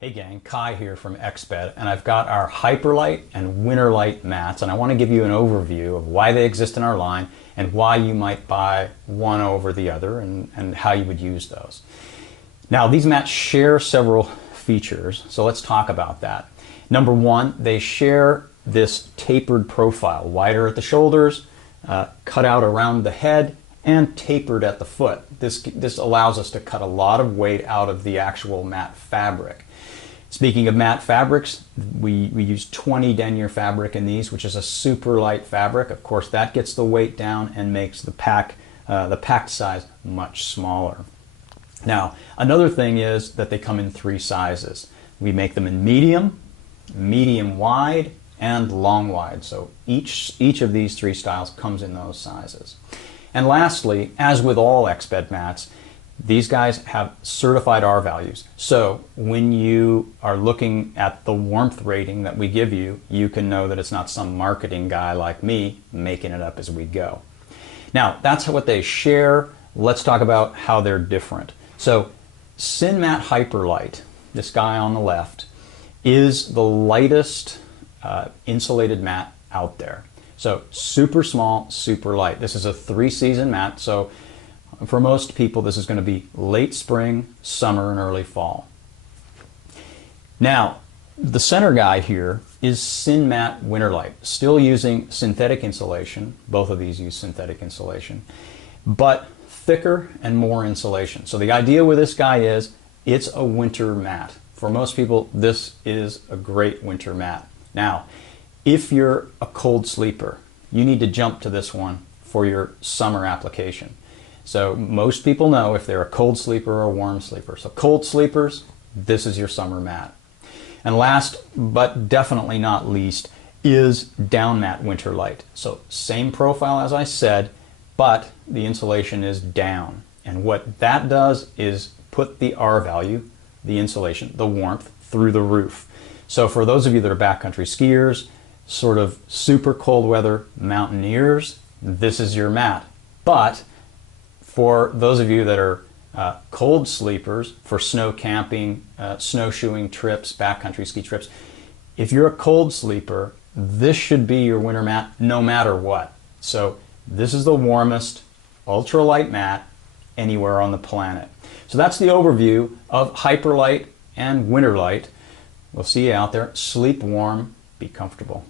Hey gang, Kai here from Exped, and I've got our HyperLite and WinterLite mats, and I want to give you an overview of why they exist in our line and why you might buy one over the other and how you would use those. Now, these mats share several features, so let's talk about that. Number one, they share this tapered profile, wider at the shoulders, cut out around the head, and tapered at the foot. This allows us to cut a lot of weight out of the actual mat fabric. Speaking of matte fabrics, we use 20 denier fabric in these, which is a super light fabric. Of course, that gets the weight down and makes the packed size much smaller. Now, another thing is that they come in 3 sizes. We make them in medium, medium wide, and long wide. So each of these 3 styles comes in those sizes. And lastly, as with all Exped mats, these guys have certified R values. So when you are looking at the warmth rating that we give you, you can know that it's not some marketing guy like me making it up as we go. Now, that's what they share. Let's talk about how they're different. So SynMat HyperLite, this guy on the left, is the lightest insulated mat out there. So super small, super light. This is a 3-season mat, so for most people this is going to be late spring, summer, and early fall. Now, the center guy here is SynMat WinterLite, still using synthetic insulation. Both of these use synthetic insulation, but thicker and more insulation. So the idea with this guy is it's a winter mat. For most people, this is a great winter mat. Now, if you're a cold sleeper, you need to jump to this one for your summer application. So most people know if they're a cold sleeper or a warm sleeper. So cold sleepers, this is your summer mat. And last but definitely not least is down mat WinterLite. So same profile as I said, but the insulation is down. And what that does is put the R value, the insulation, the warmth, through the roof. So for those of you that are backcountry skiers, sort of super cold weather mountaineers, this is your mat. But for those of you that are cold sleepers, for snow camping, snowshoeing trips, backcountry ski trips, if you're a cold sleeper, this should be your winter mat no matter what. So this is the warmest ultralight mat anywhere on the planet. So that's the overview of HyperLite and WinterLite. We'll see you out there. Sleep warm, be comfortable.